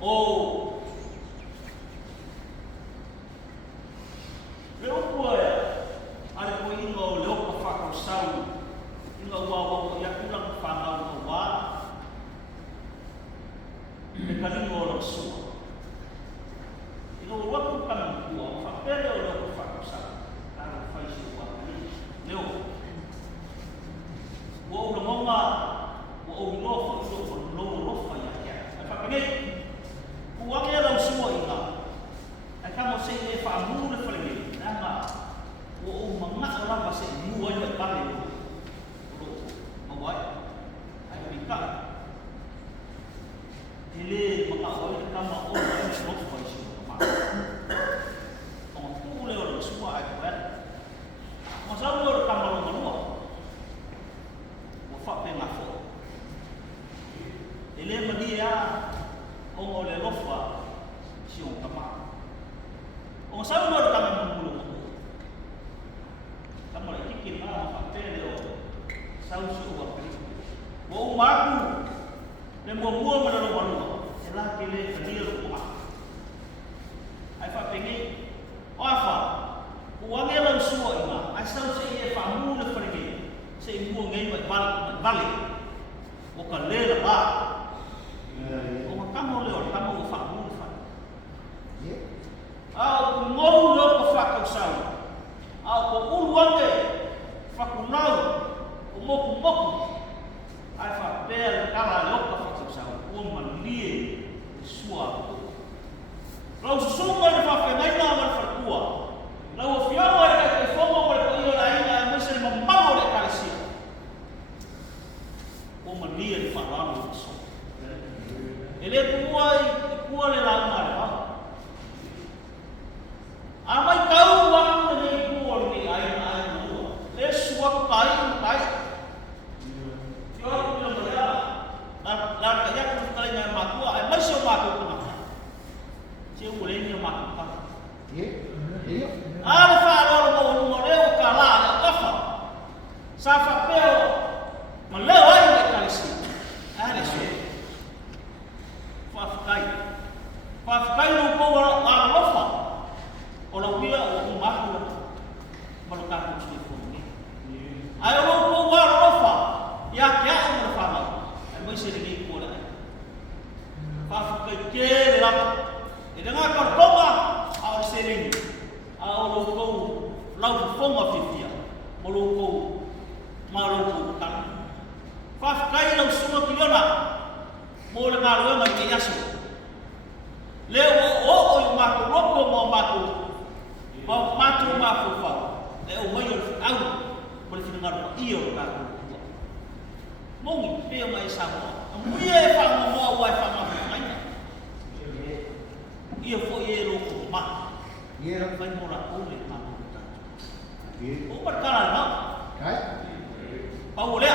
O leo koe ale ko ingo leo ka whakasau inga wawa ia kulang whanau ka wā e kalingo o sua inga waku kama kua whapere o leo ka whakasau kara whaisi o wakani leo wa o lamonga wa o lofa o lofa lofa ia kia e whakangei kuange lau sua inga e kamo se e whaamu le whalengi nanga o mga orang kasi buhay na pare o mawai ay pika ele mga orang kama o ay not pa siya ma o pule o sua ay kuan masawo kama lo manua o fa pe na fo ele madia o le lofa siya kama o sawo lo kama mulu kamu lagi kira apa leo sausu waktu mau maku dan mau buang mana lo setelah kile kenil rumah apa pengen apa uangnya langsung ima asal saya fahamu le pergi saya buang ngai balik bukan lela ba kamu leo kamu fahamu ngau lo kafak kau ako uluange fakunau umoku ai fa per kala loka fa sa o malie sua lau suma le fa ngai na mal farkua lau fiawa le ke fomo le ko yo la ina mese mamalo le kalisia o malie fa lalo so ele kuai le la ma amai kau waktu ni kuol ni air dua. Les waktu kai. Jauh belum berada. Dan kerja kita ni maku, masih maku pun. Siapa boleh ni maku kan? Alfa orang mau leo kalah, apa? Safa peo, meleo ini kalisi. Ada sih. Fafkai lupa orang alfa. Kalau dia orang mahu melakukan sesuatu ini, ayo orang buat apa? Ya orang faham. Mesti ini boleh. Faham kerja dalam. Dengan kerja, awal sering, awal lokau, laut fong afifia, maluku kan. Faham kaya laut semua kiliona, boleh malu macam yasu. Leo yang mahu lokau mau mahu. Mau matu mafu fa le o mayo au por fingar io ka mongi pe mai sa mo ye fa mo wa fa ma mai io fo ye lo ko ma ye ra fa mo la ko le ma o perkara no kai pau le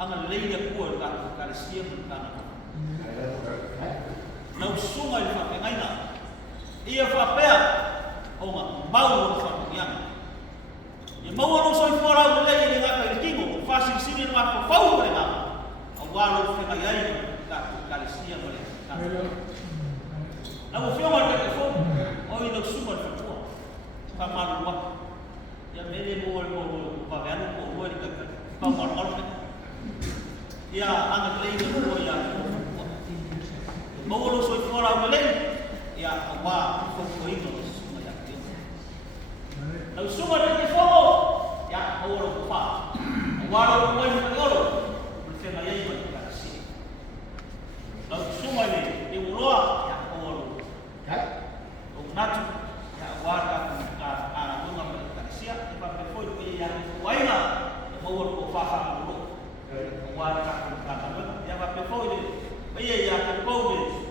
ang le ye ko ka siam ka na sunga le fa ngai na ia fapea onga mau fa yang ia mau lo soi fora le ni nga kingo fasil sini ma fa fau le na awalo fe ga yai ka kalisia mole na mo fio ma te fo o i lo suma fa tua fa ma lo ya mele mo pa vero ko mo ni ka pa ma lo ya anga le ni ko ya mau lo soi fora le ya apa fokuingo semua ya lalu semua dari fomo ya awal apa awal poin perlu bersama ya itu kasih lalu semua ini diulah ya awal kan natu ya warga anak bunga mereka siap dipakai poin yang waina awal ko faham dulu warga kan ya pakai poin ya poin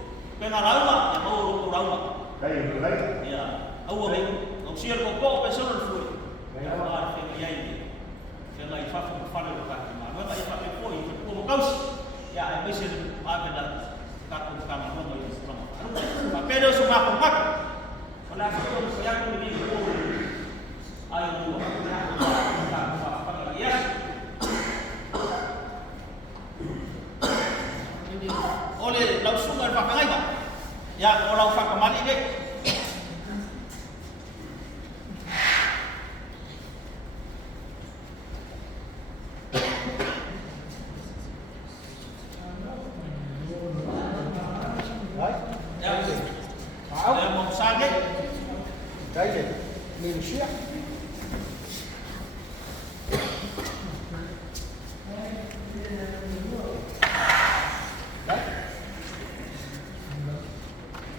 pengarama yang mau urama. Baik. Ya, awal ang siya ko personal food. Ya, ada pengyay. Pengyay fa fa ka. Mga ay pa po ito kaus. Ya, ay mesin agad kakong kama mo yung strong. Ano? Pero sumakumak. Wala ko siya ko ni ko. Ayaw mo. Yes. Hindi ole lau sunga whakangai ba. Ya, o lau whakamani de.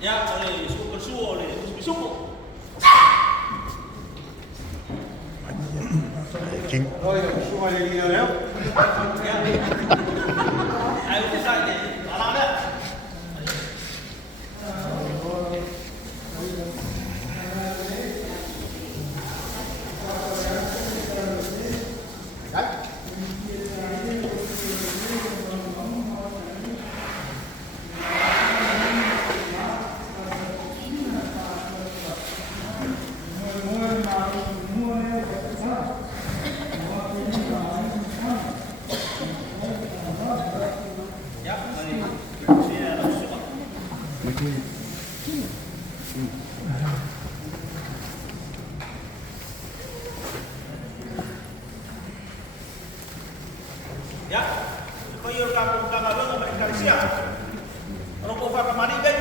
Ya, oleh suku bersuo oleh suku. Oh, ya, semua yang ini ya. Ya. Ayo kita ini, malah ada. Ya, koyo ka lo na Malaysia. Ro ko fa ka mani be.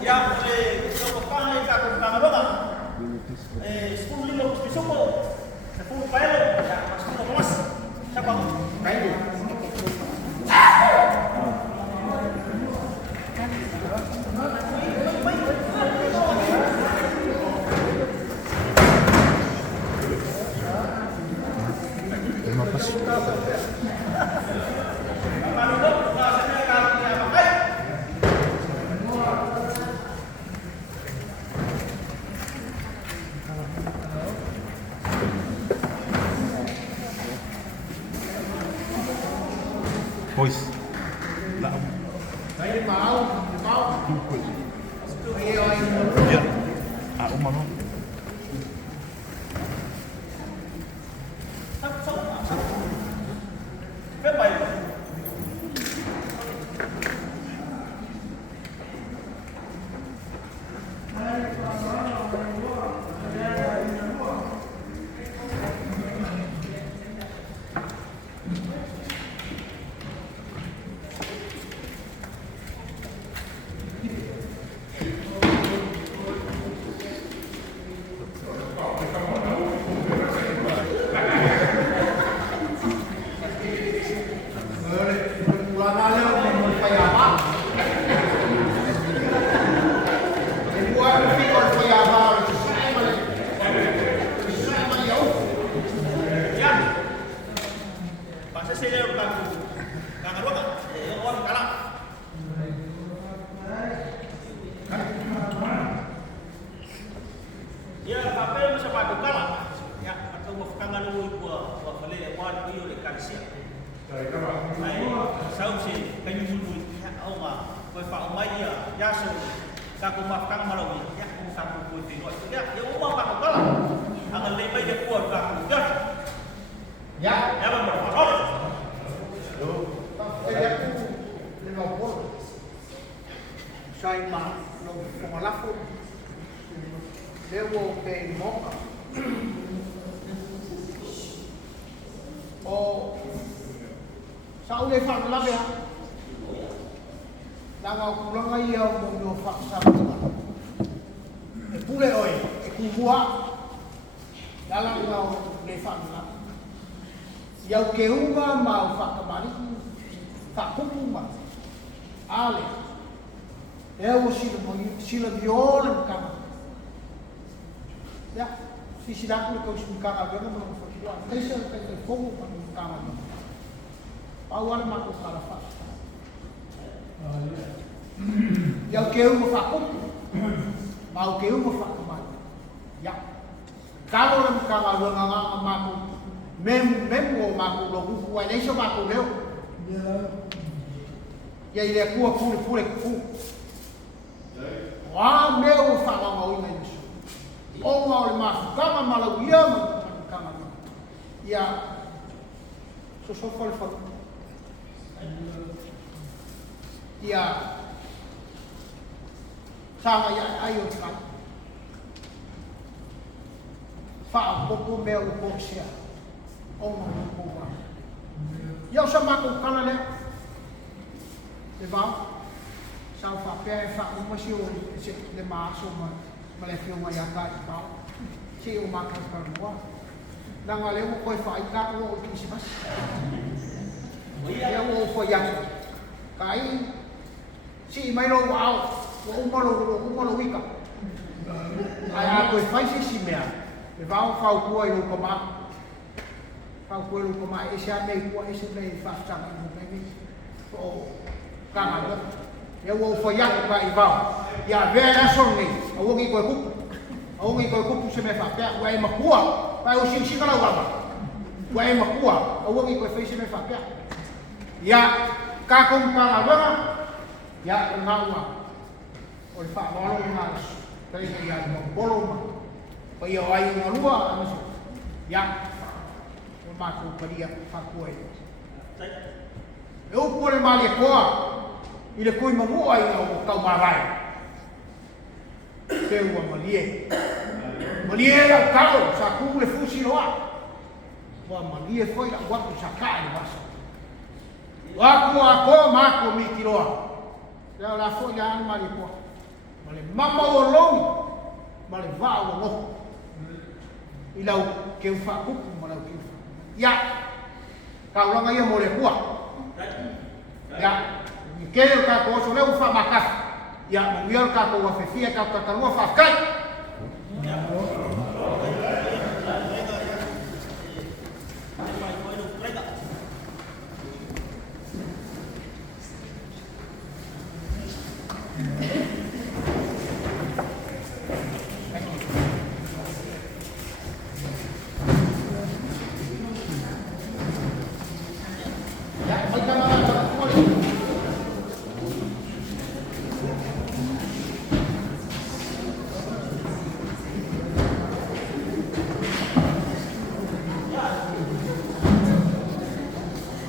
Ya, kalau pakai kakak doang. 10 lima besok kok. 10 payah ya, masuk ke mas. Siapa? Kayu. Terima kasih. Boys. Lah. Saya mau. Ya. Aku mau. Kako mafkang malawi ya kung sa ko dito ya ya uma pa ko la ang lebay de ko ka ka ya ya ba mo ko Ele não pode. Sai mais, não lá for. Eu vou ter moca. Oh, sao đây phạm lắm vậy? Đang ngồi cùng lắm ngay yêu một điều phạm sao vậy? Cú lệ ơi, cú vua. Đã làm ngồi để phạm lắm. Yêu kéo mà phạm các bạn phạm khúc mà. Ale. Eu sila viola no cama. Ya, si sidak ko sa cama agora não vou falar. Deixa eu ter fogo para no cama. Awal mako kala fa. Ya que eu vou falar. Mau que eu vou falar. Ya. Kalau no cama agora mako mem mako logo vai deixa mako meu. E aí ele cua pule. Wah, meu fala mau ini isso. Oh, mau mas, kama malau ia kama. Ya, so fal. Ya, sama ya ayo kan. Fa popo meu poxia. Oh, mau. Ya sama ko kana le. Levar sao fa pe fa uma si o se le ma so ma le fio ma ya ka ba si o ma ka ka mo na nga le ko fa ka o ki si mas ya o fo ya kai si mai lo wow o mo lo wika ai a ko fa si mea le va fa ko ai ko ma e sa nei ko e se nei fa sa ni o kama lo ya wo fo ya ko ai va ya ve na so ni o ngi ko se me fa pe wa ma kuwa pa o sin kala wa wa ma kuwa o ngi ko fe se me fa pe ya ka ko pa ba ya na wa o fa ba lo na pe ya mo bolo ma pa yo ai na lua ya o ma ko pa dia fa ko ai eu por mal e coa ile koi mamu ai o kau marai teu a malie la kau sa ku le fusi loa wa malie foi la wa ku sa kai basa wa ku a ko ma ko mi kiloa la foi ya ma le ko male mama o long male va o no ilau ke fa ku male ke ya kau la ngai mo le kuah ya kele ka ko so le fa makas ya mo yor ka ko wa fe fia ka ka wa fa kai